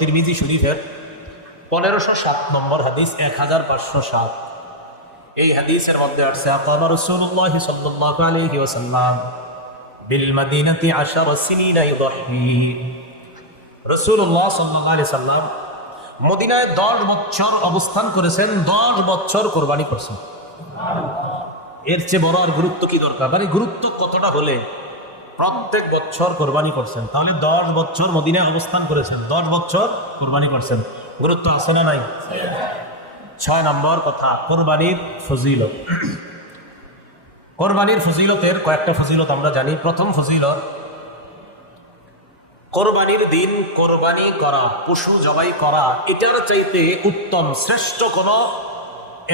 তিরমিজি শরীফের 1507 নম্বর হাদিস 1507। এই হাদিসের মধ্যে আসছে আকামা রাসূলুল্লাহ সাল্লাল্লাহু আলাইহি ওয়াসাল্লাম বিল মদিনাতি 10 সিনিনা ইউদহি। রাসূলুল্লাহ সাল্লাল্লাহু আলাইহি সাল্লাম মদিনায় 10 বছর অবস্থান করেছেন, 10 বছর কুরবানি করেছেন। এর চেয়ে বড় আর গুরুত্ব কি দরকার? মানে গুরুত্ব কতটা হলে প্রত্যেক বছর কোরবানি করছেন, তাহলে 10 বছর মদিনায় অবস্থান করেছেন, 10 বছর কোরবানি করছেন, গুরুত্ব আছে না নাই? 6 নম্বর কথা, কোরবানির ফজিলত। কোরবানির ফজিলতের কয়েকটা ফজিলত আমরা জানি। প্রথম ফজিলত, কোরবানির দিন কোরবানি করা, পশু জবাই করা, এটার চাইতে উত্তম শ্রেষ্ঠ কোন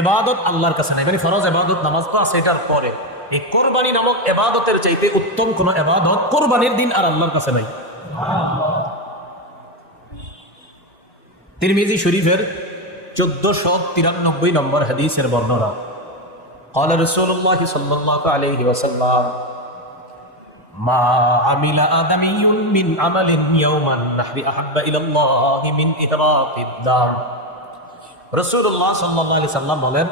ইবাদত আল্লাহর কাছে নাই। মানে ফরজ ইবাদত নামাজ তো আছে, এটার পরে এই কোরবানি নামক ইবাদতের চাইতে উত্তম কোন ইবাদত কোরবানির দিন আর আল্লাহর কাছে নাই। তিরমিজি শরীফের 1493 নম্বর হাদিসের বর্ণনা, قال رسول الله صلى الله عليه وسلم ما عمل آدمي من عمل يوم النحر أحب إلى الله من إهراق الدم। রাসূলুল্লাহ সাল্লাল্লাহু আলাইহি সাল্লাম বলেন,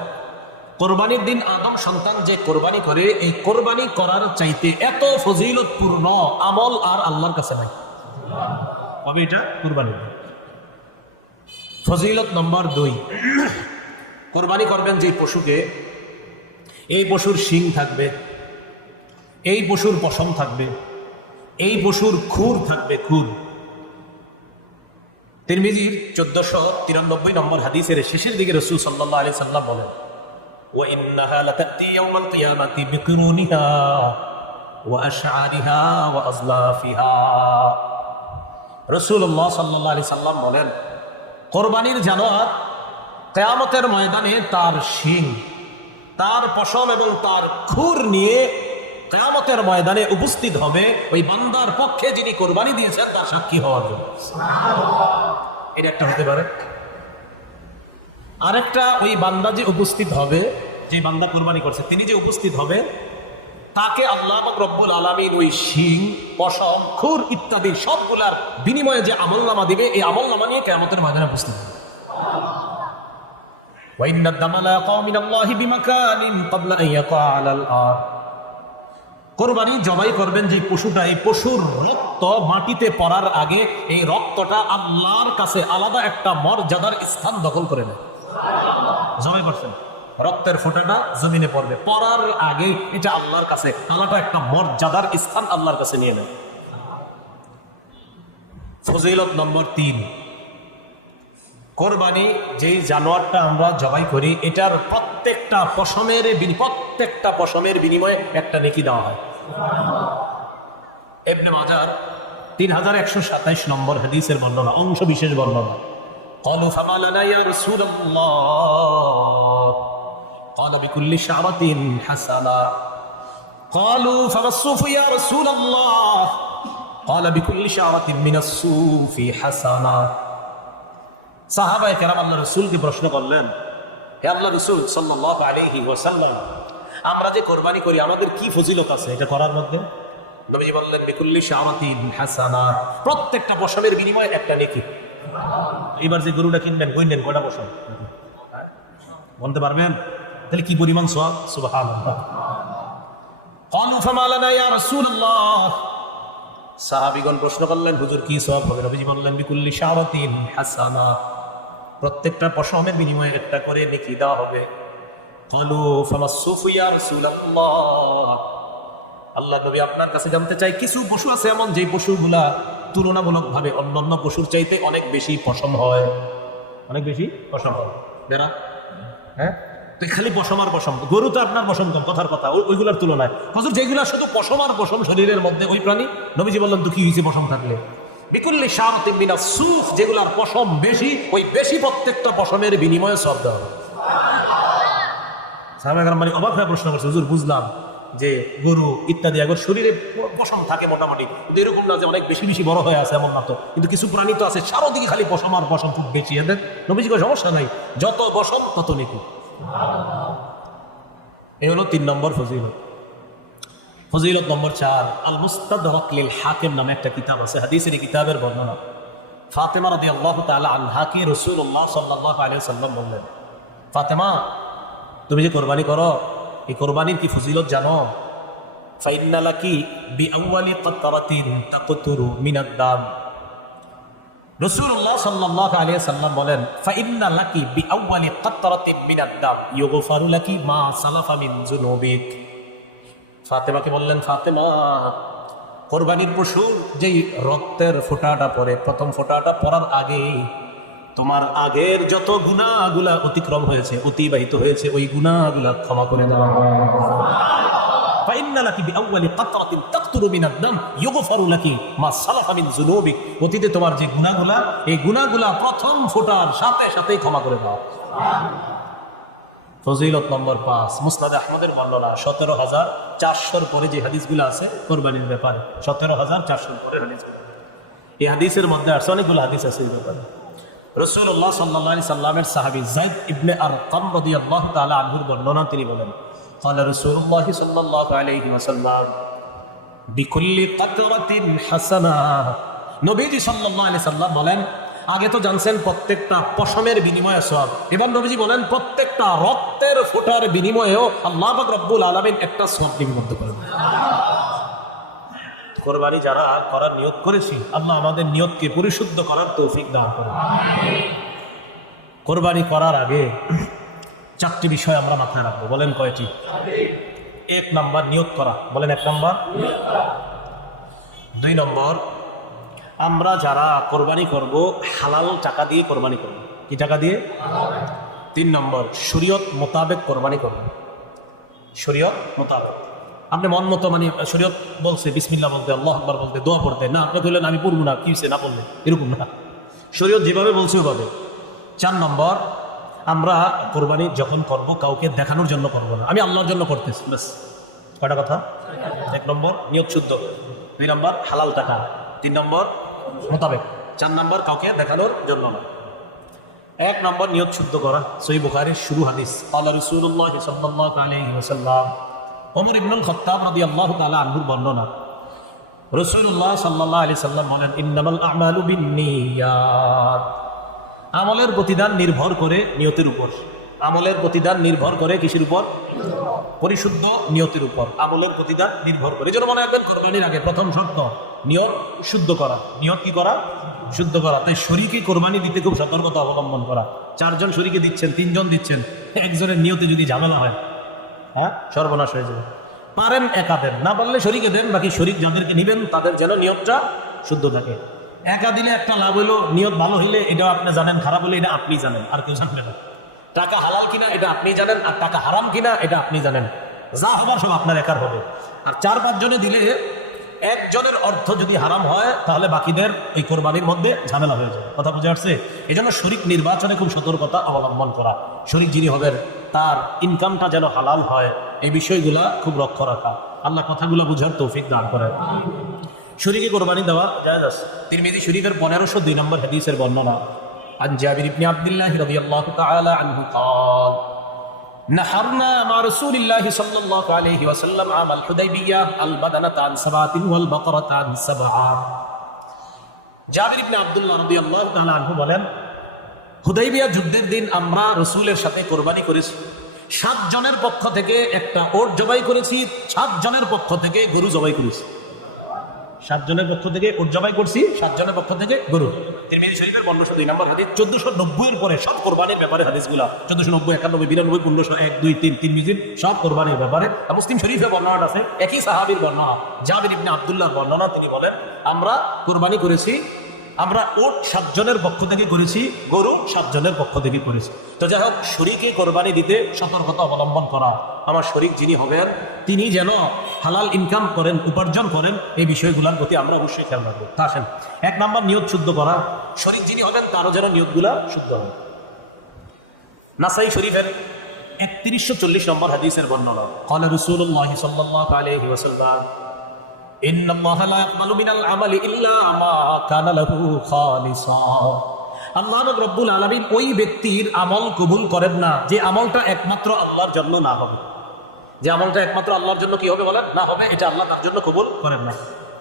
কোরবানির দিন আদম সন্তান যে কোরবানি করে, এই কোরবানি করার চাইতে এত ফজিলতপূর্ণ আমল আর আল্লাহর কাছে নাই। কবে এটা? কোরবানি। ফজিলত নম্বর 2, কোরবানি করবেন যে পশুকে, এই পশুর শিং থাকবে, এই পশুর পশম থাকবে, এই পশুর খুর থাকবে, খুর। তিরমিজির 1493 নম্বর হাদিসের শেষের দিকে রাসূল সাল্লাল্লাহু আলাইহি সাল্লাম বলেন, وإنها لتأتي يوم القيامة بقرونها وأشعارها وأظلافها। রাসূলুল্লাহ সাল্লাল্লাহু আলাইহি সাল্লাম বলেন, কোরবানির জানোয়ার কিয়ামতের ময়দানে তার শিং, তার পশম এবং তার খুর নিয়ে কিয়ামতের ময়দানে উপস্থিত হবে ওই বান্দার পক্ষে যিনি কোরবানি দিয়েছেন তার সাক্ষী হওয়ার জন্য। এটা একটা হতে পারে। আরেকটা, ওই বান্দা যে উপস্থিত হবে, যে বান্দা কুরবানি করছে তিনি যে উপস্থিত হবে, তাকে আল্লাহ রব্বুল আলামিন ওই শিং, পশম, খুর ইত্যাদি সবগুলার বিনিময়ে যে আমলনামা দিবে, এই আমলনামা নিয়ে কিয়ামতের ময়দানে উপস্থিত হবে। ওয়া ইন্নাদ দামা লা ইয়াকাউ মিনাল্লাহি বিমাকানিন ক্বাবলা আন ইয়াকা আলাল আরদ। কোরবানি জবাই করবেন যে পশুটা, এই পশুর রক্ত মাটিতে পড়ার আগে এই রক্তটা আল্লাহর কাছে আলাদা একটা মর্যাদার স্থান দখল করে নেয়। জবাই করছেন, রক্তের ফোঁটাটা জমিনে পড়বে, পড়ার আগে এটা আল্লাহর কাছে আলাদা একটা মর্যাদার স্থান আল্লাহর কাছে নিয়ে নেয়। ফজিলত নম্বর 3, কোরবানি যেই জানোয়ারটা আমরা জবাই করি, এটার প্রত্যেকটা পশমের বিনিময়ে একটা নেকি দেওয়া হয়। ইবনে মাজার 3127 নম্বর হাদিসের বর্ণনা, অংশ বিশেষ বর্ণনা। قالوا فما لنا يا رسول الله قال بكل شعرة حسنة قالوا فما الصوف يا رسول الله قال بكل شعرة من الصوف حسنة। সাহাবায়ে কেরাম আল্লাহর রাসূলকে প্রশ্ন করলেন, হে আল্লাহর রাসূল সাল্লাল্লাহু আলাইহি ওয়াসাল্লাম, আমরা যে কোরবানি করি আমাদের কি ফজিলত আছে এটা করার মধ্যে? নবী বললেন, বিকুল্লি শাআরাতিন হাসানা, প্রত্যেকটা পশমের বিনিময়ে একটা নেকি। এবার যে গরুটা কিনবেন, কইলেন কয়টা পশম বলতে পারবেন? তাহলে কি পরিমাণ সওয়াব! সুবহানাল্লাহ। ক্বালু ফামা লানা ইয়া রাসূলুল্লাহ, সাহাবীগণ প্রশ্ন করলেন, হুজুর কি সওয়াব হবে? নবীজি বললেন, বিকুল্লি শাআরাতিন হাসানা, প্রত্যেকটা পশমের বিনিময়ে একটা করে নেকি দেওয়া হবে। ক্বালু ফামাস সুফু ইয়া রাসূলুল্লাহ, আল্লাহ নবী আপনার কাছে জানতে চাই, কিছু পশু আছে এমন যে পশুগুলা তুলনামূলকভাবে অন্যান্য পশুর চাইতে অনেক বেশি পশম হয়, অনেক বেশি পশম হয়। বেড়া, হ্যাঁ, তো খালি পশম আর পশম, গরু তো আপনার পশম কম, কথার কথা, ওইগুলার তুলনায় হুজুর যেগুলা শুধু পশম আর পশম শরীরের মধ্যে, ওই প্রাণী, নবীজি বললেন, তো কি হয়েছে পশম থাকলে? বিকুল্লি শাআরাতিন মিনাস সুফ, যেগুলার পশম বেশি, ওই বেশি প্রত্যেকটা পশমের বিনিময়ে সওয়াব দেওয়া হবে। সাহাবায়ে কেরাম মানে অবাক হয়ে প্রশ্ন করছে, হুজুর বুঝলাম যে গরু ইত্যাদি এগুলোর শরীরে পশম থাকে মোটামুটি, কিন্তু এরকম না যে অনেক বেশি বেশি বড় হয়ে আছে, এমন না তো। কিন্তু কিছু প্রাণী তো আছে চারদিকে খালি পশম আর পশম, খুব বেশি। এদের নবীজি কয় সমস্যা নাই, যত পশম তত নেকি। এই হলো 3 নম্বর ফজিলত। ফজিলত নম্বর 4, আল মুস্তাদরাক লিল হাকিম নামে একটা কিতাব আছে, হাদিসের কিতাবের বর্ণনা। ফাতেমা রাদিয়াল্লাহু তাআলা আনহাকে রাসূলুল্লাহ সাল্লাল্লাহু আলাইহি ওয়াসাল্লাম বললেন, ফাতেমা, তুমি যে কোরবানি করো, এই কোরবানির কি ফজিলত জানো? ফাইন্না লাকি বিআউয়ালি কাতরাতিন তাকতুরু মিনাদ দাম। রাসূলুল্লাহ সাল্লাল্লাহু আলাইহি ওয়াসাল্লাম বলেন, ফাইন্না লাকি বিআউয়ালি কাতরাতিন মিনাদ দাম ইউগফারু লাকি মা সালাফা মিন যুনুবিক। ফাতেমাকে বললেন, ফাতেমা, কোরবানির পশুর যেই রক্তের ফোঁটাটা পড়ে, প্রথম ফোঁটাটা পড়ার আগে তোমার আগের যত গুনাহগুলা অতিক্রম হয়েছে, অতিবাহিত হয়েছে, ওই গুনাহগুলা ক্ষমা করে দেওয়া হয়। ফাইন্না লাকি বিআউয়ালি কাতরাতিন তাকতুরু মিনাদ দাম ইউগফারু লাকি মা সালাফা মিন যুনুবিক। অতীতে তোমার যে গুনাহগুলা, এই গুনাহগুলা প্রথম ফোঁটার সাথে সাথেই ক্ষমা করে দাও। ফজিলত নম্বর 5, মুসনাদ আহমদের বর্ণনা 17,400 পরে যে হাদিসগুলো আছে কোরবানির ব্যাপারে, 17,400 পরে হাদিসগুলো, এই হাদিসের মধ্যে আছে অনেকগুলো হাদিস আছে এই ব্যাপারে। রাসূলুল্লাহ সাল্লাল্লাহু আলাইহি সাল্লামের সাহাবী যায়েদ ইবনে আরকাম রাদিয়াল্লাহু তাআলা আনহুর বর্ণনা, তিনি বলেন, ক্বালা রাসূলুল্লাহ সাল্লাল্লাহু আলাইহি ওয়াসাল্লাম বিকুল্লি কাতরাতিন হাসানাহ। নবীজি সাল্লাল্লাহু আলাইহি সাল্লাম বলেন, আগে তো জানছেন প্রত্যেকটা পশমের বিনিময়ে সওয়াব, এবার নবীজি বলেন প্রত্যেকটা রক্তের ফোঁটার বিনিময়েও আল্লাহ পাক রব্বুল আলামিন একটা সওয়াব নিবদ্ধ করে দেন। কোরবানি যারা করার নিয়ত করেছি, আল্লাহ আমাদের নিয়তকে পরিশুদ্ধ করার তৌফিক দান করুন। কোরবানি করার আগে 4টি বিষয় আমরা মাথায় রাখবো। বলেন কয়টি? 1 নাম্বার নিয়ত করা। বলেন 1 নাম্বার। 2 নম্বর, আমরা যারা কোরবানি করব হালাল টাকা দিয়ে কোরবানি করব। কি টাকা দিয়ে? 3 নম্বর, শরীয়ত মোতাবেক কোরবানি করব। শরীয়ত মোতাবেক, আপনি মন মতো, মানে শরীয়ত বলছে বিসমিল্লাহ বলতে, আল্লাহু আকবার বলতে, দোয়া পড়তে, না আপনি বললেন আমি পড়বো না, কি হইছে না পড়লে, এরকম না। শরীয়ত যেভাবে বলছে ওভাবে। 4 নম্বর, আমরা কোরবানি যখন করব কাউকে দেখানোর জন্য করব না, আমি আল্লাহর জন্য করতেছি, ব্যাস। কয়টা কথা? 1 নম্বর নিয়ত শুদ্ধ, 2 নম্বর হালাল টাকা, 3 নম্বর মোতাবেক, 4 নম্বর কাউকে দেখানোর জন্য না। 1 নম্বর নিয়ত শুদ্ধ করা। সহিহ বুখারীর শুরু হাদিস, ক্বালা রাসূলুল্লাহ সাল্লাল্লাহু আলাইহি ওয়াসাল্লাম, ওমর ইবনুল খাত্তাব রাদিয়াল্লাহু তাআলা আনহুর বর্ণনা, রাসূলুল্লাহ সাল্লাল্লাহু আলাইহি সাল্লাম বলেন, ইন্নামাল আমালু বিন্নিয়াত। আমলের প্রতিদান নির্ভর করে নিয়তের উপর। আমলের প্রতিদান নির্ভর করে কিসের উপর? পরিশুদ্ধ নিয়তের উপর আমলের প্রতিদান নির্ভর করে। যেন মনে রাখবেন, কোরবানির আগে প্রথম শর্ত নিয়ত শুদ্ধ করা। নিয়ত কি করা? শুদ্ধ করা। তাই শরীকে কোরবানি দিতে খুব সতর্কতা অবলম্বন করা। 4 জন শরীকে দিচ্ছেন, 3 জন দিচ্ছেন, একজনের নিয়তে যদি ঝামেলা হয়, হ্যাঁ, সর্বনাশ হয়ে যাবে। পারেন একা দেন, না পারলে শরীকে দেন, বাকি শরীক যাদেরকে নিবেন তাদের যেন নিয়তটা শুদ্ধ থাকে। একা দিলে একটা লাভ হইলো, নিয়ত ভালো হইলে এটাও আপনি জানেন, খারাপ হলে এটা আপনি জানেন, আর কেউ জানবে না। টাকা হালাল কিনা এটা আপনি জানেন, আর টাকা হারাম কিনা এটা আপনি জানেন। যা হবার সব আপনার একার হবে। আর 4-5 জনে দিলে একজনের অর্থ যদি হারাম হয়, তাহলে বাকিদের এই কোরবানির মধ্যে ঝামেলা হয়ে যায়। কথা বুঝে আসছে? এই জন্য শরীক নির্বাচনে খুব সতর্কতা অবলম্বন করা। শরীক যিনি হবেন তার ইনকামটা যেন হালাল হয়, এই বিষয়গুলা খুব লক্ষ্য রাখা। আল্লাহ কথাগুলো বুঝার তৌফিক দান করেন। শরীকে কোরবানি দেওয়া জায়েজ আছে। তিরমিজি শরীফের 1502 নম্বর হাদিসের বর্ণনা, عن جابر بن عبد الله رضي الله تعالى عنه قال نحرنا مع رسول الله صلى الله عليه وسلم عام الحديبية البدنة عن 7 والبقرة عن 7। জাবির ইবনে আব্দুল্লাহ রাদিয়াল্লাহু তাআলা আনহু বলেন, হুদাইবিয়া যুদ্ধের দিন আমরা রাসূলের সাথে কোরবানি করেছি। 7 জনের পক্ষ থেকে একটা ওট জবাই করেছি, 7 জনের পক্ষ থেকে গরু জবাই করেছি। 7 জনের পক্ষ থেকে ওট জবাই করছি, 7 জনের পক্ষ থেকে গরু। তিরমিজি শরীফের 1502 নম্বর হাদিস। 1490 এর পরে সব কোরবানির ব্যাপারে হাদিসগুলা, 1490, 91, 92, 1500, 1, 2, 3 তিরমিজির সব কোরবানির ব্যাপারে। মুসলিম শরীফে বর্ণনা আছে, একই সাহাবীর বর্ণনা, জাবির ইবনে আব্দুল্লাহর বর্ণনা। তিনি বলেন, আমরা কোরবানি করেছি, আমরা ওট 7 জনের পক্ষ থেকে করেছি, গরু 7 জনের পক্ষ থেকে করেছি। তো যাই হোক, শরীকে কোরবানি দিতে সতর্কতা অবলম্বন করা। আমার শরীক যিনি হবেন তিনি যেন হালাল ইনকাম করেন, উপার্জন করেন, এই বিষয়গুলোর প্রতি আমরা অবশ্যই খেয়াল রাখবো। তা আসেন, 1 নম্বর নিয়ত শুদ্ধ করা। শরীক যিনি হবেন তারও যেন নিয়তগুলা শুদ্ধ হবে। নাসাই শরীফের 3140 নম্বর হাদিসের বর্ণনা, ক্বালা রাসূলুল্লাহ সাল্লাল্লাহু আলাইহি ওয়াসাল্লাম, ইন্নাল্লাহা লা ইয়াকবালু মিনাল আমালি ইল্লা মা কানা লাহু খালিসা। আল্লাহ রাব্বুল আলামিন ওই ব্যক্তির আমল কবুল করেন না যে আমলটা একমাত্র আল্লাহর জন্য না হবে। যে আমলটা একমাত্র আল্লাহর জন্য কি হবে বলেন? না হবে, এটা আল্লাহ তার জন্য কবুল করেন না।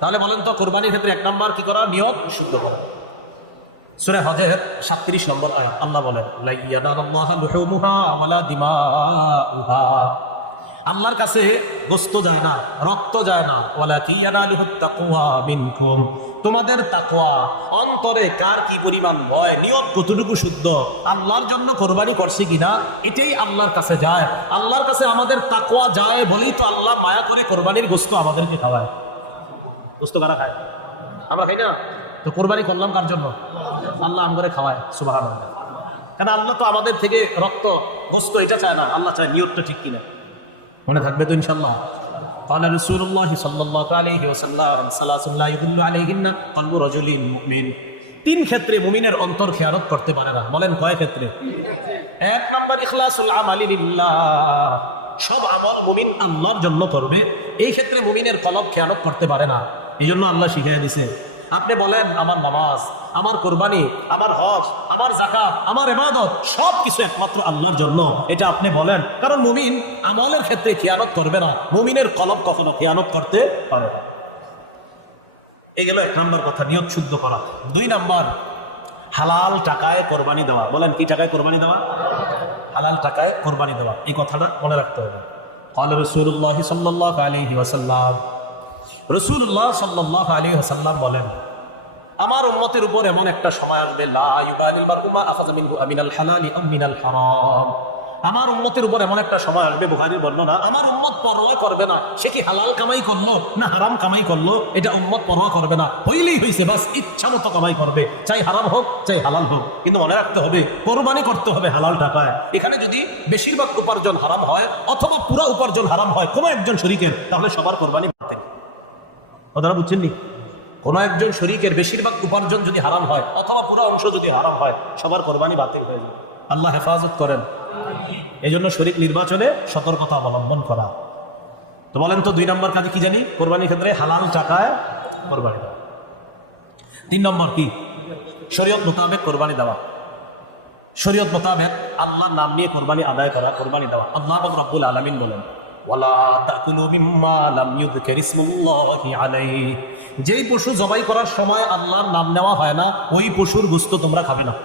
তাহলে বলেন তো, কোরবানির ক্ষেত্রে 1 নম্বর কি করা? নিয়ত শুদ্ধ করা। সূরা হজের 37 নম্বর আয়াত আল্লাহ বলেন লা ইয়ানাল্লাহু লুহুমুহা ওয়ালা দিমাউহা, আল্লাহর কাছে গোশত যায় না, রক্ত যায় না, ওয়ালাকিন ইয়ানালুহুত তাকওয়া মিনকুম, তোমাদের তাকওয়া, অন্তরে কার কি পরিমাণ ভয়, নিয়ত কতটুকু শুদ্ধ, আল্লাহর জন্য কোরবানি করছে কিনা, এটাই আল্লাহর কাছে যায়। আল্লাহর কাছে আমাদের তাকওয়া যায় বলেই তো আল্লাহ মায়া করে কোরবানির গোশত আমাদেরকে খাওয়ায়। গোশত কারা খায়? আমরা খাই না? তো কোরবানি করলাম কার জন্য? আল্লাহ আমগরে খাওয়ায়, সুবহানাল্লাহ। কারণ আল্লাহ তো আমাদের থেকে রক্ত গোশত এটা চায় না, আল্লাহ চায় নিয়তটা ঠিক কিনা। মনে থাকবে তো ইনশাআল্লাহ? قال رسول الله صلى الله عليه وسلم ثلاث لا يدل عليهن قلب رجل مؤمن, তিন ক্ষেত্রে মুমিনের অন্তর খেয়ানত করতে পারে না। বলেন কয় ক্ষেত্রে? এক নাম্বার ইখলাসুল আমালি লিল্লাহ, সব আমল মুমিন আল্লাহর জন্য করবে, এই ক্ষেত্রে মুমিনের কলব খেয়ানত করতে পারে না। এই জন্য আল্লাহ শিখিয়ে দিছে। আপনি বলেন আমার নামাজ, আমার কোরবানি, আমার হজ, আমার যাকাত, আমার ইবাদত সব কিছু একমাত্র আল্লাহর জন্য, এটা আপনি বলেন। কারণ মুমিন আমলের ক্ষেত্রে খেয়ানত করবে না, মুমিনের কলব কখনো খেয়ানত করতে পারে না। এই গেল এক নাম্বার কথা, নিয়ত শুদ্ধ করা। দুই নাম্বার হালাল টাকায় কোরবানি দেওয়া। বলেন কি টাকায় কোরবানি দেওয়া? হালাল টাকায় কোরবানি দেওয়া, এই কথাটা মনে রাখতে হবে। قال رسول الله صلى الله عليه وسلم, রাসূলুল্লাহ সাল্লাল্লাহু আলাইহি ওয়াসাল্লাম বলেন, আমার উম্মতের উপর এমন একটা সময় আসবে, লা ইউবালিল মারউ মা আখাযা মিনহু আমিনাল হালালি আম মিনাল হারাম। আমার উম্মতের উপর এমন একটা সময় আসবে, বুখারীর বর্ণনা, আমার উম্মত পরোয়া করবে না সে কি হালাল কামাই করলো না হারাম কামাই করলো, এটা উম্মত পরোয়া করবে না। হইলেই হইছে, বাস ইচ্ছা মতো কামাই করবে, চাই হারাম হোক চাই হালাল হোক। কিন্তু মনে রাখতে হবে কোরবানি করতে হবে হালাল টাকায়। এখানে যদি বেশিরভাগ উপার্জন হারাম হয় অথবা পুরো উপার্জন হারাম হয় কোনো একজন শরীকের, তাহলে সবার কোরবানি বাতিল। কথাটা বুঝছেন নি? কোনো একজন শরীকের বেশিরভাগ উপার্জন যদি হারাম হয় অথবা পুরো অংশ যদি হারাম হয়, সবার কোরবানি বাতিল হয়ে যাবে। আল্লাহ হেফাজত করেন। এই জন্য শরীক নির্বাচনে সতর্কতা অবলম্বন করা। তো বলেন তো দুই নম্বর কাজে কি জানি? কোরবানির ক্ষেত্রে হালাল টাকায় কোরবানি দেওয়া। তিন নম্বর কি? শরীয়ত মোতাবেক কোরবানি দেওয়া। শরীয়ত মোতাবেক আল্লাহর নাম নিয়ে কোরবানি আদায় করা, কোরবানি দেওয়া। আল্লাহ রাব্বুল আলামিন বলেন, ওয়ালা তাকুলু মিম্মা লাম ইউযকার ইসমুল্লাহি আলাইহি, যেই পশু জবাই করার সময় আল্লাহর নাম নেওয়া হয় না ওই পশুর গোশত তোমরা খাবে না।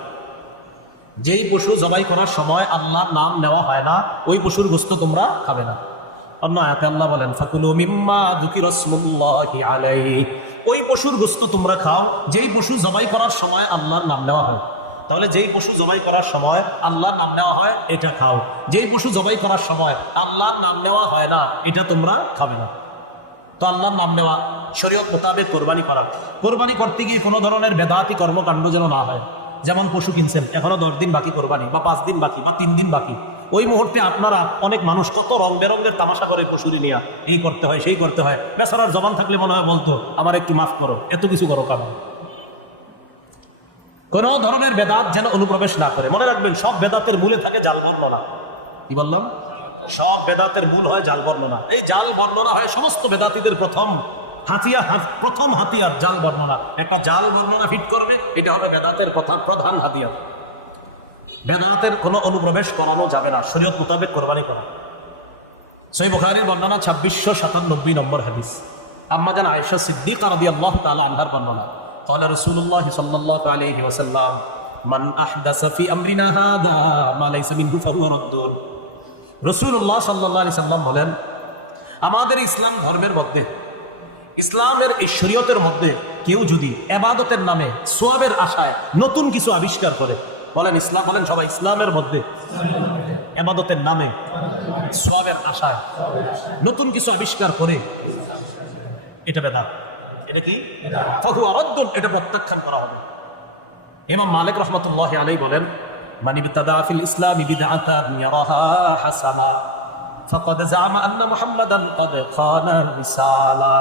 যেই পশু জবাই করার সময় আল্লাহর নাম নেওয়া হয় না ওই পশুর গোশত তোমরা খাবে না। অন্য আয়াতে আল্লাহ বলেন, ফাকুলু মিম্মা যুকিরা ইসমুল্লাহি আলাইহি, ওই পশুর গোশত তোমরা খাও যেই পশু জবাই করার সময় আল্লাহর নাম নেওয়া হয়। তাহলে যেই পশু জবাই করার সময় আল্লাহর নাম নেওয়া হয় এটা খাও, যেই পশু জবাই করার সময় আল্লাহর নাম নেওয়া হয় না এটা তোমরা খাবে না। তো আল্লাহর নাম নেওয়া, শরীয়ত মোতাবেক কোরবানি করা। কোরবানি করতে গিয়ে কোনো ধরনের বেদাতি কর্মকাণ্ড যেন না হয়। যেমন পশু কিনছেন, এখনো 10 দিন বাকি কোরবানি, বা 5 দিন বাকি, বা 3 দিন বাকি, ওই মুহূর্তে আপনারা অনেক মানুষ কত রং বেরঙের তামাশা করে পশুরি নিয়ে, এই করতে হয় সেই করতে হয়। বেচারার জবান থাকলে মনে হয় বলতো আমার একটু মাফ করো, এত কিছু করো কেন? কোন ধরনের বেদাত যেন অনুপ্রবেশ না করে। মনে রাখবেন সব বেদাতের মূলে থাকে জাল বর্ণনা। কি বললাম? সব বেদাতের মূল হয় জাল বর্ণনা। এই জাল বর্ণনা হয় সমস্ত বেদাতীদের প্রথম হাতিয়ার জাল বর্ণনা। একটা জাল বর্ণনা ফিট করবে, এটা হবে বেদাতের প্রধান হাতিয়ার। বেদাতের কোনো অনুপ্রবেশ করানো যাবে না, শরীয়ত মোতাবেক কোরবানি করা। সহিহ বুখারীর বর্ণনা 2697 নম্বর হাদিস, আম্মা জান আয়েশা সিদ্দিকা রাদিয়াল্লাহু তাআলা আনহার বর্ণনা, قال رسول الله صلى الله عليه وسلم من احدث في امرنا هذا ما ليس منه فهو رد। রাসূলুল্লাহ সাল্লাল্লাহু আলাইহি সাল্লাম বলেন, আমাদের ইসলাম ধর্মের মধ্যে, ইসলামের এই শরীয়তের মধ্যে কেউ যদি ইবাদতের নামে সওয়াবের আশায় নতুন কিছু আবিষ্কার করে, বলেন ইসলাম, বলেন সবাই, ইসলামের মধ্যে ইবাদতের নামে সওয়াবের আশায় নতুন কিছু আবিষ্কার করে, এটা বেদাত। এটা কি? ফাহুয়া রাদ্দুন, এটা প্রত্যাখ্যান করা হবে। ইমাম মালিক রাহমাতুল্লাহি আলাইহি বলেন, মান ইবতাদা ফিল ইসলামি বিদআতান ইয়ারাহা হাসানা ফাকাদ জাআমা আন্না মুহাম্মাদান ক্বাদ খানা রিসালা।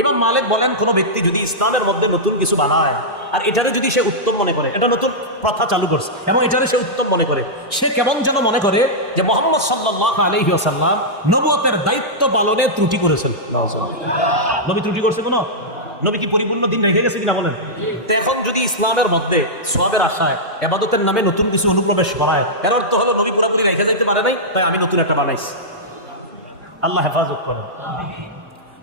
ইমাম মালিক বলেন, কোন ব্যক্তি যদি ইসলামের মধ্যে নতুন কিছু বানায় আর এটারে যদি সে উত্তম মনে করে, এটা নতুন প্রথা চালু করছে এবং এটারে সে উত্তম মনে করে, সে কেমন যেন মনে করে যে মুহাম্মদ সাল্লাল্লাহু আলাইহি ওয়াসাল্লাম নবুয়তের দায়িত্ব পালনে ত্রুটি করেছেন। নবী ত্রুটি করছে কোন? নবী কি পরিপূর্ণ দিন রেখে গেছে কিনা বলেন? এখন যদি ইসলামের মধ্যে সওয়াবের আশায় ইবাদতের নামে নতুন কিছু অনুপ্রবেশ করায়, এর অর্থ হলো নবী পুরোপুরি রেখে যেতে পারে নাই, তাই আমি নতুন একটা বানাইছি। আল্লাহ হেফাজত করেন।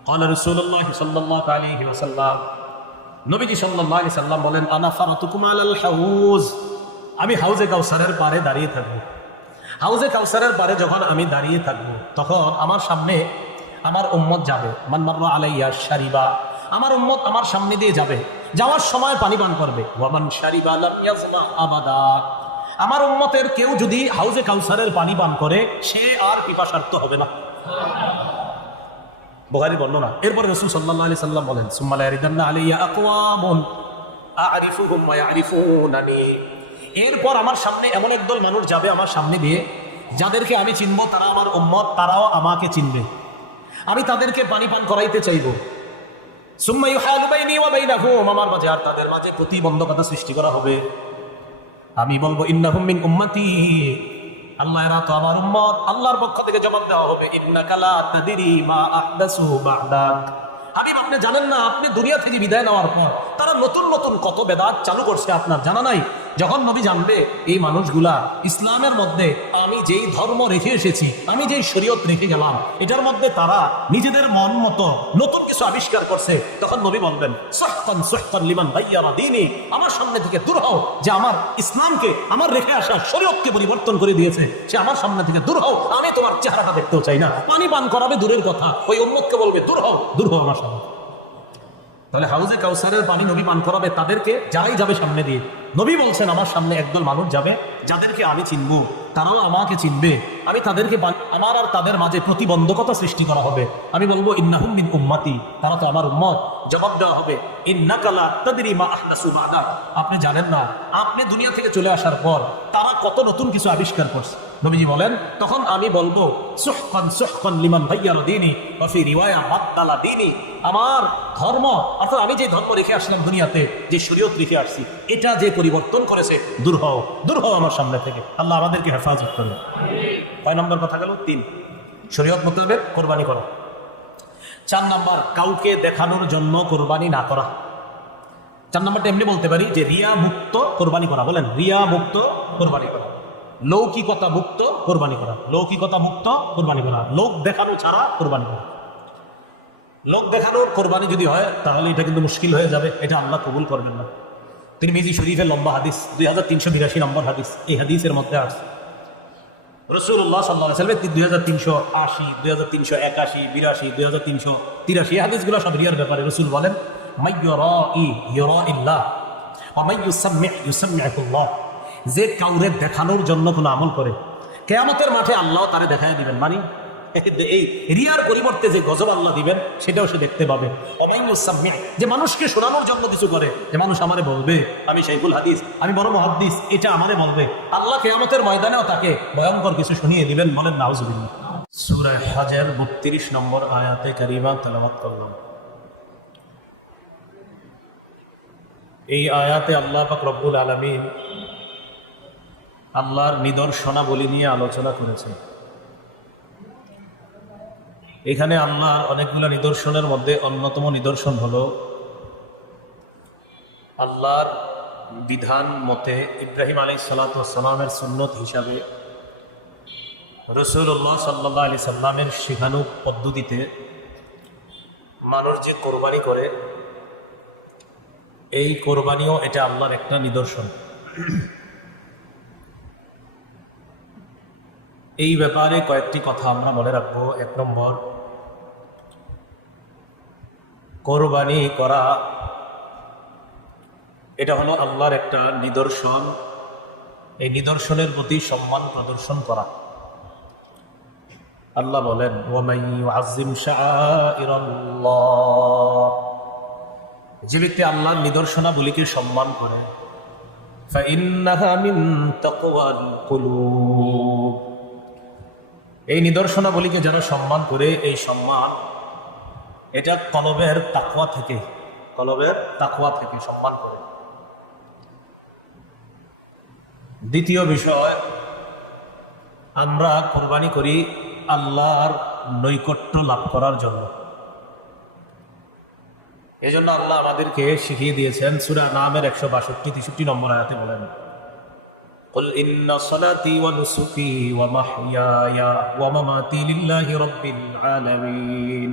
قال رسول الله صلى الله عليه وسلم নবীজি সাল্লাল্লাহু আলাইহি সাল্লাম বলেন, আনা ফারাতুকুম আলাল হাউজ, আমি হাউজে কাউসারের পারে দাঁড়িয়ে থাকবো। হাউজে কাউসারের পারে যখন আমি দাঁড়িয়ে থাকবো, তখন আমার সামনে আমার উম্মত যাবে। মান মাররা আলাইয়া শারিবা, আমার উম্মত আমার সামনে দিয়ে যাবে, যাওয়ার সময় পানি পান করবে। ওয়া মান শারিবা লাম ইয়াজমা আবাদা, আমার উম্মতের কেউ যদি হাউজে কাউসারের পানি পান করে, সে আর পিপাসার্ত হবে না। বুখারীর বর্ণনা। এরপর রাসূল সাল্লাল্লাহু আলাইহি সাল্লাম বলেন, সুম্মা লা ইয়ারিদান্না আলাইয়া আকওয়ামুন আ'রিফুহুম ওয়া ইয়ারিফুনানি, এরপর আমার সামনে এমন একদল মানুষ যাবে আমার সামনে দিয়ে, যাদেরকে আমি চিনবো, তারা আমার উম্মত, তারাও আমাকে চিনবে। আমি তাদেরকে পানি পান করাইতে চাইবো। সুম্মা ইউহালু বাইনি ওয়া বাইনাহুম, আমার মাঝে আর তাদের মাঝে প্রতিবন্ধকতা সৃষ্টি করা হবে। আমি বলবো, ইন্নাহুম মিন উম্মতি, আল্লাহ এরা তো আমার উম্মত। আল্লাহর পক্ষ থেকে জবাব দেওয়া হবে, ইন্নাকা লা তাদরি মা আহদাসু বা'দাক, হাবিব আপনি জানেন না, আপনি দুনিয়া থেকে বিদায় নেওয়ার পর তারা নতুন নতুন কত বেদাত চালু করছে, আপনার জানা নাই। যখন নবী জানবে এই মানুষগুলা ইসলামের মধ্যে আমি যেই ধর্ম রেখে এসেছি, আমি যেই শরীয়ত রেখে গেলাম, এটার মধ্যে তারা নিজেদের মন মতো নতুন কিছু আবিষ্কার করছে, তখন নবী বলবেন, সুহকান সুহকান লিমান গায়্যারা দীনি, আমার সামনে থেকে দূর হও, যে আমার ইসলামকে, আমার রেখে আসা শরীয়তকে পরিবর্তন করে দিয়েছে, সে আমার সামনে থেকে দূর হও, আমি তোমার চেহারাটা দেখতেও চাই না। পানি পান করাবে দূরের কথা, ওই উম্মতকে বলবে, দূর হও, দূর হও আমার সামনে। তাহলে হাউজে কাউসারের পানি নবী পান করাবে তাদেরকে, যারাই যাবে সামনে দিয়ে। নবী বলছেন, আমার সামনে একদল মানুষ যাবে, যাদেরকে আমি চিনবো, তারাও আমাকে চিনবে। আমি তাদেরকে, আমার আর তাদের মাঝে প্রতিবন্ধকতা সৃষ্টি করা হবে। আমি বলবো, ইন্নাহুম মিন উম্মতি, তারা তো আমার উম্মত। জবাব দেওয়া হবে, ইন্নাকা লা তাদরি মা আহদাসু বা'দাক, আপনি জানেন না, আপনি দুনিয়া থেকে চলে আসার পর তারা কত নতুন কিছু আবিষ্কার করছে। নবীজি বলেন, তখন আমি বলবো, সুহকান সুহকান লিমান গায়্যারা দীনি ওয়া ফি রিওয়ায়া বাদদালা দীনি, আমার ধর্ম, অর্থাৎ আমি যে ধর্ম রেখে আসলাম দুনিয়াতে, যে শরীয়ত রেখে আসছি, এটা যে পরিবর্তন করেছে, দূর হও, দূর হও আমার সামনে থেকে। আল্লাহ আমাদেরকে হেফাজত করবে। কয় নম্বর কথা গেল? 3, শরীয়ত মোতাবেক কোরবানি করা। 4 নম্বর, কাউকে দেখানোর জন্য কোরবানি না করা। 4 নম্বরটা এমনি বলতে পারি যে রিয়া মুক্ত কোরবানি করা। বলেন, রিয়া মুক্ত কোরবানি করা, লৌকিকতা মুক্ত কোরবানি করা, লৌকিকতা মুক্ত কোরবানি করা, লোক দেখানো ছাড়া কোরবানি করা। লোক দেখানোর কোরবানি যদি হয়, তাহলে এটা কিন্তু মুশকিল হয়ে যাবে, এটা আল্লাহ কবুল করবেন না। তিরমিজি শরীফের লম্বা হাদিস, 2382 নম্বর হাদিস, এই হাদিসের মধ্যে আছে রাসূলুল্লাহ সাল্লাল্লাহু আলাইহি ওয়াসাল্লাম 2380, 2381, 82, 2383 এই হাদিসগুলো সব রিয়ার ব্যাপারে। রাসূল বলেন, মাইয়ুরাই ইউরাইল্লাহ ওয়া মাইয়ুসাম্মি ইউসাম্মিহুল্লাহ, যে কাউরে দেখানোর জন্য কোনো আমল করে, কিয়ামতের মাঠে আল্লাহ তারে দেখায় দিবেন। মানে এই রিয়ার পরিবর্তে যে গজব আল্লাহ দিবেন, সেটাও সে দেখতে পাবে। ওমাইয়ুসাম্মি, যে মানুষকে শোনানোর জন্য কিছু করে, যে মানুষ আমারে বলবে আমি শাইখুল হাদিস, আমি বড় মুহাদ্দিস, এটা আমারে বলবে, আল্লাহ কিয়ামতের ময়দানেও তাকে ভয়ঙ্কর কিছু শুনিয়ে দিবেন। বলেন নাউজুবিল্লাহ। সূরা হজের 32 নম্বর আয়াতে কারিমা তেলাওয়াত করলাম। এই আয়াতে আল্লাহ পাক রব্বুল আলামিন আল্লাহর নিদর্শনাবলী নিয়ে আলোচনা করেছেন। এখানে আল্লাহর অনেকগুলো নিদর্শনের মধ্যে অন্যতম নিদর্শন হলো আল্লাহর বিধান মতে ইব্রাহিম আলাইহিস সালাতু ওয়াস সালামের সুন্নত হিসাবে রাসূলুল্লাহ সাল্লাল্লাহু আলাইহি সাল্লামের শেখানো পদ্ধতিতে মানুষ যে কোরবানি করে, এই কোরবানিও এটা আল্লাহর একটা নিদর্শন। এই ব্যাপারে কয়েকটি কথা আমরা মনে রাখবো। 1 নম্বর, কোরবানি করা এটা হলো আল্লাহর একটা নিদর্শন। এই নিদর্শনের প্রতি সম্মান প্রদর্শন করা। আল্লাহ বলেন, ওয়ামান ইউআযযিম শাআইরাল্লাহ, যে ব্যক্তি আল্লাহর নিদর্শনাবলীকে সম্মান করে, ফাইন্নাহা মিন তাকওয়াল কুলুব, এই নিদর্শনাবলীকে যারা সম্মান করে, এই সম্মান এটা কলবের তাকওয়া থেকে, কলবের তাকওয়া থেকে সম্মান করে। দ্বিতীয় বিষয়, আমরা কোরবানি করি আল্লাহর নৈকট্য লাভ করার জন্য। এজন্য আল্লাহ আমাদেরকে শিখিয়ে দিয়েছেন, সূরা নামের 162-63 নম্বর আয়াতে বলেন, কুল ইন্না সালাতি ওয়া নুসুকি ওয়া মাহইয়ায়া ওয়া মামাতি লিল্লাহি রাব্বিল আলামিন।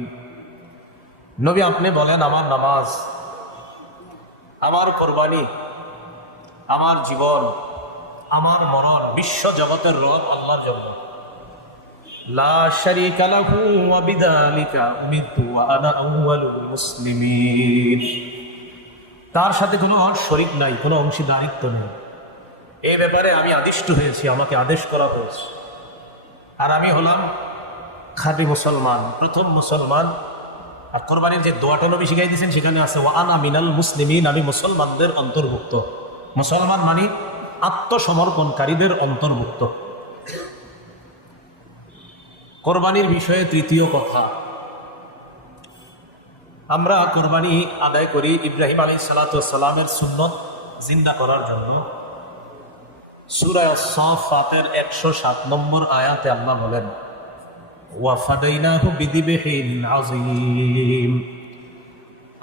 নবী আপনি বলেন, আমার নামাজ, আমার কোরবানি, আমার জীবন, আমার মরণ বিশ্ব জগতের রব আল্লাহর জন্য। লা শারীকা লাহু ওয়া বিযালিকা উমিরতু ওয়া আনা আউয়ালুল মুসলিমিন। তার সাথে কোনো শরীক নাই, কোনো অংশীদারিত্ব নেই। এই ব্যাপারে আমি আদিষ্ট হয়েছি, আমাকে আদেশ করা হয়েছে। আর আমি হলাম খাঁটি মুসলমান, প্রথম মুসলমান। আর কোরবানির যে দোয়াটা নবী শিখাই দিয়েছেন সেখানে আছে ওয়া আনা মিনাল মুসলিমিন, আমি মুসলমানদের অন্তর্ভুক্ত। মুসলমান মানে আত্মসমর্পণকারীদের অন্তর্ভুক্ত। কোরবানির বিষয়ে তৃতীয় কথা, আমরা কোরবানি আদায় করি ইব্রাহিম আলাইহিস সালাতু ওয়াস সালামের সুন্নত জিন্দা করার জন্য। সূরা আস-সাফফাতের 107 নম্বর আয়াতে আল্লাহ বলেন ওয়া ফাদাইনাহু বিযিবহিন আযীম,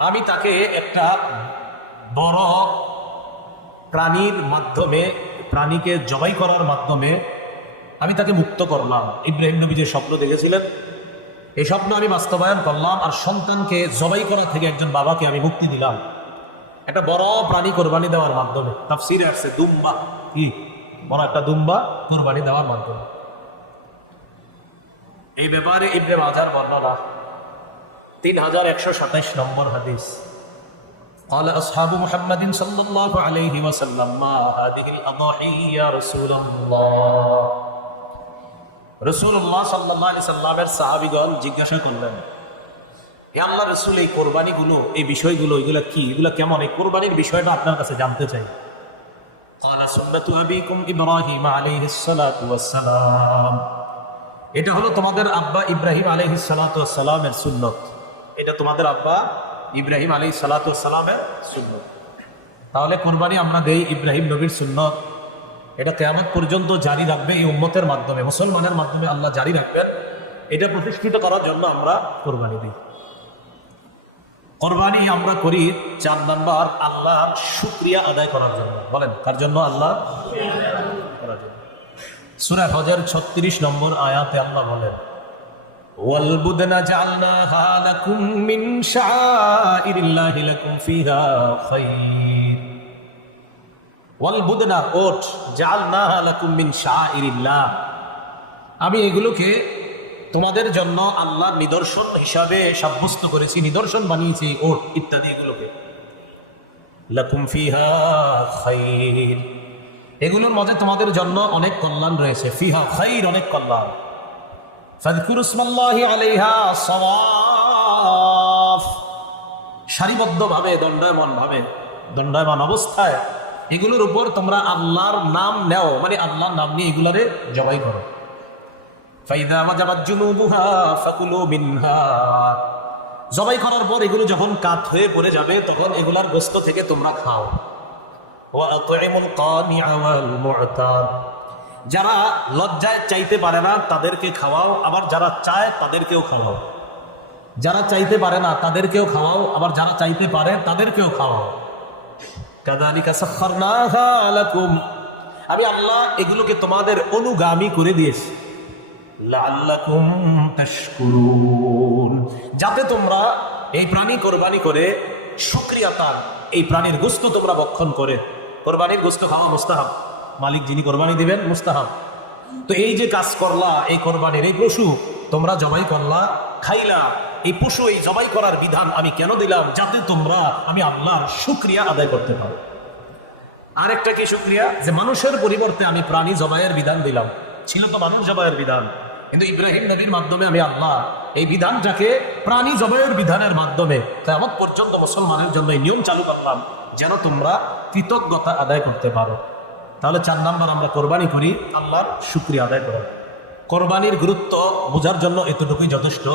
আমি তাকে একটা বড় প্রাণীর মাধ্যমে, প্রাণীকে জবাই করার মাধ্যমে আমি তাকে মুক্ত করলাম। ইব্রাহিম নবী যে স্বপ্ন দেখেছিলেন এই স্বপ্ন আমি বাস্তবায়ন করলাম। আর সন্তানকে জবাই করা থেকে একজন বাবাকে আমি মুক্তি দিলাম একটা বড় প্রাণী কোরবানি দেওয়ার মাধ্যমে। তাফসীরে আসছে দুম্বা, কি বড় একটা দুম্বা কোরবানি দেওয়ার মাধ্যমে। এই ব্যাপারে ইবনে মাজার বর্ণনা 3127 নম্বর হাদিস। قال أصحاب محمد صلى الله عليه وسلم ما هذه الأضاحي يا رسول الله। রাসূলুল্লাহ সাল্লাল্লাহু আলাইহি সাল্লামের সাহাবীগণ জিজ্ঞাসা করলেন, হে আল্লাহর রাসূল, এই কোরবানিগুলো, এই বিষয়গুলো, এগুলো কি, এগুলো কেমন, এই কোরবানির বিষয়টা আপনার কাছে জানতে চাই। قال سنة أبيكم إبراهيم عليه الصلاة والسلام, এটা হলো তোমাদের আব্বা ইব্রাহিম আলাইহিস সালাতু ওয়াস সালামের সুন্নত। এটা তোমাদের আব্বা ইব্রাহিম আলাইহিস সালাতু ওয়াস সালামের সুন্নত। তাহলে কোরবানি আমরা দেই ইব্রাহিম নবীর সুন্নত। এটা কিয়ামত পর্যন্ত জারি রাখবে এই উম্মতের মাধ্যমে, মুসলমানের মাধ্যমে আল্লাহ জারি রাখবেন। এটা প্রতিষ্ঠিত করার জন্য আমরা কোরবানি দিই। কোরবানি আমরা করি 4 নাম্বার আল্লাহর শুকরিয়া আদায় করার জন্য। বলেন কার জন্য? আল্লাহ করার জন্য। সূরা হজর 36 নম্বর আয়াতে আল্লাহ বলেন ওয়াল বুদনা জাআলনাহা লাকুম মিন শাআইরিল্লাহি লাকুম ফিহা খায়র। ওয়াল বুদনা, ওট, জাআলনাহা লাকুম মিন শাআইরিল্লাহ, আমি এগুলোকে তোমাদের জন্য আল্লাহর নিদর্শন হিসাবে সাব্যস্ত করেছি, নিদর্শন বানিয়েছি, ওট ইত্যাদি এগুলোকে। লাকুম ফিহা খায়র, এগুলোর মধ্যে তোমাদের জন্য অনেক কল্যাণ রয়েছে। ফিহা খায়র, অনেক কল্যাণ। ফাযকুরু ইসমাল্লাহি আলাইহা সাওয়াফ, সারিবদ্ধভাবে, দণ্ডায়মান অবস্থায় এগুলোর উপর তোমরা আল্লাহর নাম নেও, মানে আল্লাহর নাম নিয়ে এগুলোরে জবাই করো। ফাইদা ওয়াজাবাত জুনুবুহা ফাকুলু মিনহা, জবাই করার পর এগুলো যখন কাত হয়ে পড়ে যাবে তখন এগুলার গোশত থেকে তোমরা খাও। ওয়া আত'ইমুল কানিআ ওয়াল মু'তাদ, যারা লজ্জায় চাইতে পারে না তাদেরকে খাওয়াও, আবার যারা চায় তাদেরকেও খাওয়াও। যারা চাইতে পারে না তাদেরকেও খাওয়াও, আবার যারা চাইতে পারে তাদেরকেও খাওয়াও। কাযালিকা সাখখারনাহা লাকুম, আমি আল্লাহ এগুলোকে তোমাদের অনুগামী করে দিয়েছি। লাআল্লাকুম তাশকুরুন, যাতে তোমরা এই প্রাণী কোরবানি করে শুকরিয়া তার, এই প্রাণীর গোশত তোমরা ভক্ষণ করে। কোরবানির গোশত খাওয়া মুস্তাহাব, মালিক যিনি কোরবানি দিবেন মুস্তাহাব। তো এই যে কাজ করলা, এই কোরবানির এই পশু তোমরা জবাই করলা, খাইলা, এই পশু, এই জবাই করার বিধান আমি কেন দিলাম? যাতে তোমরা, আমি আল্লাহর শুকরিয়া আদায় করতে পারো। আরেকটা কি শুকরিয়া? যে মানুষের পরিবর্তে আমি প্রাণী জবাইয়ের বিধান দিলাম। ছিল তো মানুষ জবাইয়ের বিধান, কিন্তু ইব্রাহিম নবীর মাধ্যমে আমি আল্লাহ এই বিধানটাকে প্রাণী জবাইয়ের বিধানের মাধ্যমে কিয়ামত পর্যন্ত মুসলমানের জন্য এই নিয়ম চালু করলাম, যেন তোমরা কৃতজ্ঞতা আদায় করতে পারো। তাহলে 4 নাম্বার আমরা কোরবানি করি আল্লাহর শুকরিয়া আদায় করা। কোরবানির গুরুত্ব বোঝার জন্য এতটুকুই যথেষ্ট।